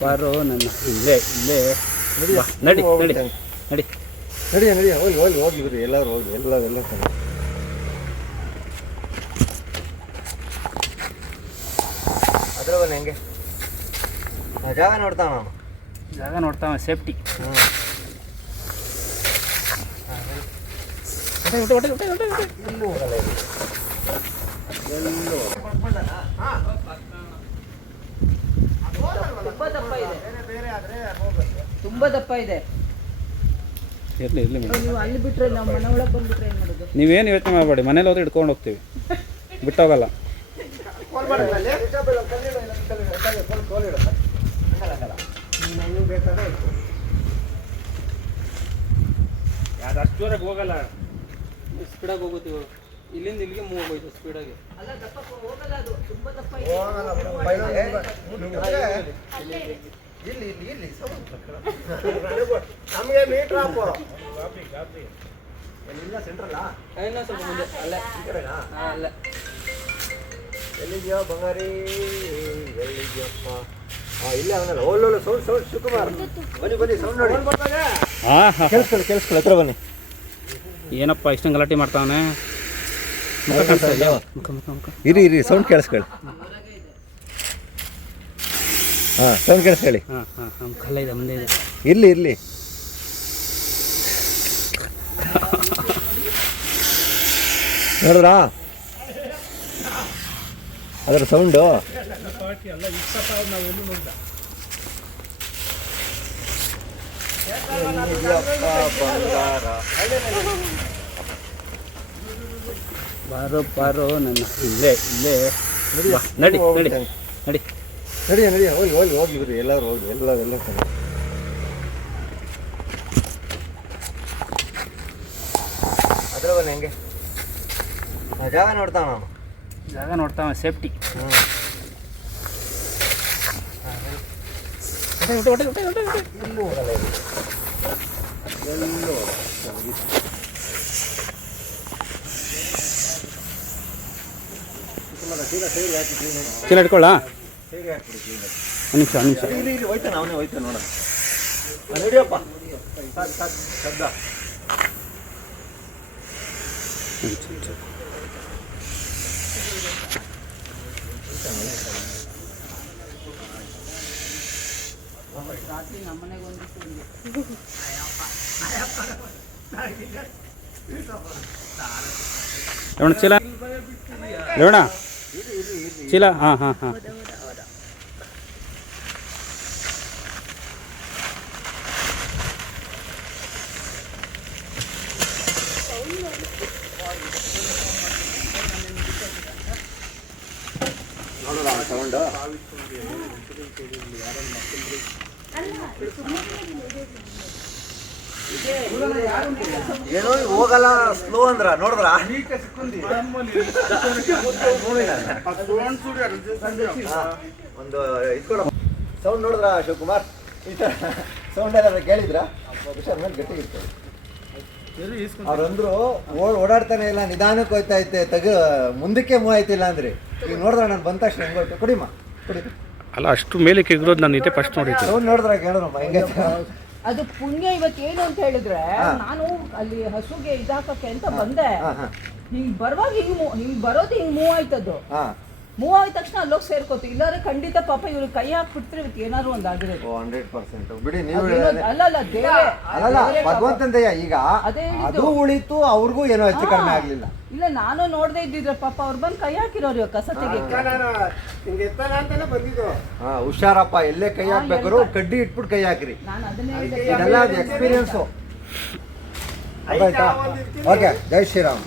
ಬಾರೋ ನನ್ನ. ಇಲ್ಲೇ ಇಲ್ಲೇ. ನಡಿ. ನಡಿ ನಡಿ ನಡಿ. ನಡಿ ಹೋಗಿ ಹೋಗಿ ಹೋಗಿ ಬಿಡ್ರಿ ಎಲ್ಲರೂ ಹೋಗಿ ಎಲ್ಲ ಎಲ್ಲ ಅದ್ರ ಹೆಂಗೆ? ಜಾಗ ನೋಡ್ತಾವ ನಾವು. ಜಾಗ ನೋಡ್ತಾವ ಸೇಫ್ಟಿ ಎಲ್ಲೂ. ಎಲ್ಲೂ ಹೋಗಲ್ಲ. ತುಂಬಾ ದಪ್ಪ ಇದೆ. ತುಂಬಾ ದಪ್ಪ ಇದೆ. ಇರಲಿ ಇರಲಿ ಮೇಡಮ್. ನೀವು ಅಲ್ಲಿ ಬಿಟ್ರೆ ನಾವು ಮನೆ ಒಳಗೆ ಬಂದ್ಬಿಟ್ರೆ ಏನು ಮಾಡೋದು? ನೀವೇನು ಯೋಚನೆ ಮಾಡಬೇಡಿ ಮನೇಲಿ ಹೋದ್ರೆ ಇಟ್ಕೊಂಡು ಹೋಗ್ತೀವಿ. ಬಿಟ್ಟೋಗಲ್ಲ. ಅಷ್ಟು ಜೋರಾಗಿ ಹೋಗಲ್ಲ. ಸ್ಪೀಡಾಗಿ ಹೋಗುತ್ತೀವಿ ಇಲ್ಲಿಂದ ಇಲ್ಲಿಗೆ ಮೂವ್ ಆಗೋಯ್ತು ಸ್ಪೀಡಾಗಿ ಅಲ್ಲ ದಪ್ಪ ಹೋಗಲ್ಲ ಅದು ತುಂಬಾ ದಪ್ಪ ಇದೆ ಇಲ್ಲಿ ಇಲ್ಲಿ ಇಲ್ಲಿ ನಮಗೆ ಮೀಟರ್ ಎಲ್ಲ ಸೆಂಟ್ರಲ್ಲಾ ಸ್ವಲ್ಪ ಮುಂದೆ ಅಲ್ಲೇ ಈ ಕಡೆನಾ ಅಲ್ಲ ಎಲ್ಲಿದ್ಯೋ ಬಂಗಾರಿ ಎಲ್ಲಿದ್ಯಪ್ಪ ಹಾಂ ಇಲ್ಲೇ ಅವನಲ್ಲ ಒಳ್ಳೊಳ್ಳೆ ಸೌಂಡ್ ಸೌಂಡ್ ಶಿವಕುಮಾರ್ ಬನ್ನಿ ಬನ್ನಿ ಸೌಂಡ್ ನೋಡಿ ಹಾಂ ಹಾಂ ಕೇಳಿಸ್ಕೊಳ್ಳಿ ಕೇಳಿಸ್ಕೊಳ್ಳಿ ಹತ್ರ ಬನ್ನಿ ಏನಪ್ಪ ಇಷ್ಟೊಂದು ಗಲಾಟೆ ಮಾಡ್ತಾವನೆ ಇರಿ ಇರಿ ಸೌಂಡ್ ಕೇಳಿಸ್ಕೊಳ್ಳಿ. ಹಾಂ ಸೌಂಡ್ ಕೇಳಿಸ್ಕೊಳ್ಳಿ. ಇರಲಿ ಇರಲಿ ಹಾಂ ಕಲ್ಲ ಇದೆ ಮುಂದೆ ಇದೆ. ಇರ್ಲಿ ಇರ್ಲಿ. ನೋಡಿದ್ರಾ? ಅದರ ಸೌಂಡು. ಬಾರೋ ಬಾರೋ ನನ್ನ ಇಲ್ಲೇ ಇಲ್ಲೇ. ನಡಿ ನಡಿ ನಡಿ. ನಡಿ ನಡಿ ಹೋಗಿ ಹೋಗಿ ಹೋಗಿ ಬಿಡ್ರಿ ಎಲ್ಲರೂ ಹೋಗಿ ಎಲ್ಲ ಎಲ್ಲ ಕಡೆ. ಅದ್ರ ಬನ್ನಿ ಹೆಂಗೆ ಜಾಗ ನೋಡ್ತಾವ ನಾನು. ಜಾಗ ನೋಡ್ತಾವ ಸೇಫ್ಟಿ. ಎಲ್ಲೂ. ಎಲ್ಲೂ ಚೀಲ ಇಟ್ಕೊಳ್ಳ? ಒಂದು ನಿಮಿಷ ಒಂದು ನಿಮಿಷ. ಇಲ್ಲಿ ಹೋಯ್ತಾನೆ ಅವನೇ ಹೋಯ್ತಾನೆ ನೋಡ ನಡಿಯಪ್ಪ. ಶಬ್ದ ರಾತ್ರಿ ನಮ್ಮನೆಗೆ ರೇವಣ ಚೀಲ? ರೇವಣ ಚೀಲ ಹಾಂ ಹಾಂ ಹಾಂ ನೋಡೋಣ ಸೌಂಡ್ ಏನೋ ಹೋಗಲ್ಲ ಸ್ಲೋ ಅಂದ್ರ ನೋಡಿದ್ರ? ಒಂದು ಇಟ್ಕೊಳ ಸೌಂಡ್ ನೋಡಿದ್ರ ಶಿವಕುಮಾರ್? ಈ ತರ ಸೌಂಡ್ ಏನಾದ್ರು ಕೇಳಿದ್ರ? ಹುಷಾರ್ ಅವ್ರಂದ್ರು ಓಡ್ ಓಡಾಡ್ತಾನೆ ಇಲ್ಲ ನಿಧಾನಕ್ಕೆ ಹೋಯ್ತಾ ಐತೆ ತಗ ಮುಂದಕ್ಕೆ ಮೂವ್ ಆಯ್ತಿಲ್ಲ ಅಂದ್ರಿ. ಈಗ ನೋಡಿದ್ರ ನಾನು ಬಂದ ತಕ್ಷಣ ಹೆಂಗೋಯ್ತು ಕುಡಿಮ? ಕುಡಿ ಅಲ್ಲ ಅಷ್ಟು ಮೇಲೆ ಕೆಗ್ರೋದು ನಾನು ಇದೆ ಫಸ್ಟ್ ನೋಡಿದ್ದೆ. ಸೌಂಡ್ ನೋಡಿದ್ರ ಕೇಳಿದ್ರಮ್ಮ ಹೆಂಗೆ ಅದು ಪುಣ್ಯ ಇವತ್ತು ಏನು ಅಂತ ಹೇಳಿದ್ರೆ ನಾನು ಅಲ್ಲಿ ಹಸುಗೆ ಇದಾಕಕ್ಕೆ ಅಂತ ಬಂದೆ. ಹಿಂಗ್ ಬರುವಾಗ ಹಿಂಗ್ ಹಿಂಗ್ ಬರೋದು ಹಿಂಗ್ ಮೂವ್ ಆಯ್ತದು ಮೂವ್ ಆದ ತಕ್ಷಣ ಅಲ್ಲೋಗಿ ಸೇರ್ಕೋತು ಇಲ್ಲಾದ್ರೆ ಖಂಡಿತ ಪಾಪ ಇವ್ರು ಕೈ ಹಾಕ್ಬಿಟ್ರೆ ಇವತ್ತು ಏನಾದ್ರು ಒಂದು ಆಗಿರೋದು. ಓ ಹಂಡ್ರೆಡ್ ಪರ್ಸೆಂಟ್ ಬಿಡಿ ನೀವು ಅದೇನೋ- ಅಲ್ಲ ಅಲ್ಲ ದೇವ್ರೆ. ಅಲ್ಲಲ್ಲ ದೇವ್ರೆ ಪಾಪ. ಭಗವಂತನ ದಯ ಈಗ ಅದೇ ಅದು ಉಳಿತು ಅವ್ರಿಗೂ ಏನೋ ಹೆಚ್ಚು ಕಡಿಮೆ ಆಗ್ಲಿಲ್ಲ. ಇಲ್ಲ ನಾನು ನೋಡದೆ ಇದ್ದಿದ್ರೆ ಪಾಪ ಅವ್ರು ಬಂದು ಕೈ ಹಾಕಿರೋರು ಇವಾಗ ಕಸ ತೆಗಿಯಕ್ಕೆ. ಹಾ ಹುಷಾರಪ್ಪ ಎಲ್ಲೇ ಕೈ ಹಾಕ್ಬೇಕಾದ್ರು ಕಡ್ಡಿ ಇಟ್ಬಿಟ್ಟು ಕೈ ಹಾಕ್ರಿ. ನಾನು ಅದನ್ನೇ ಹೇಳಿದೆ ಇದೆಲ್ಲ ಅದು ಎಕ್ಸ್ಪೀರಿಯನ್ಸು ಓಕೆ ಜೈ ಶ್ರೀರಾಮ್.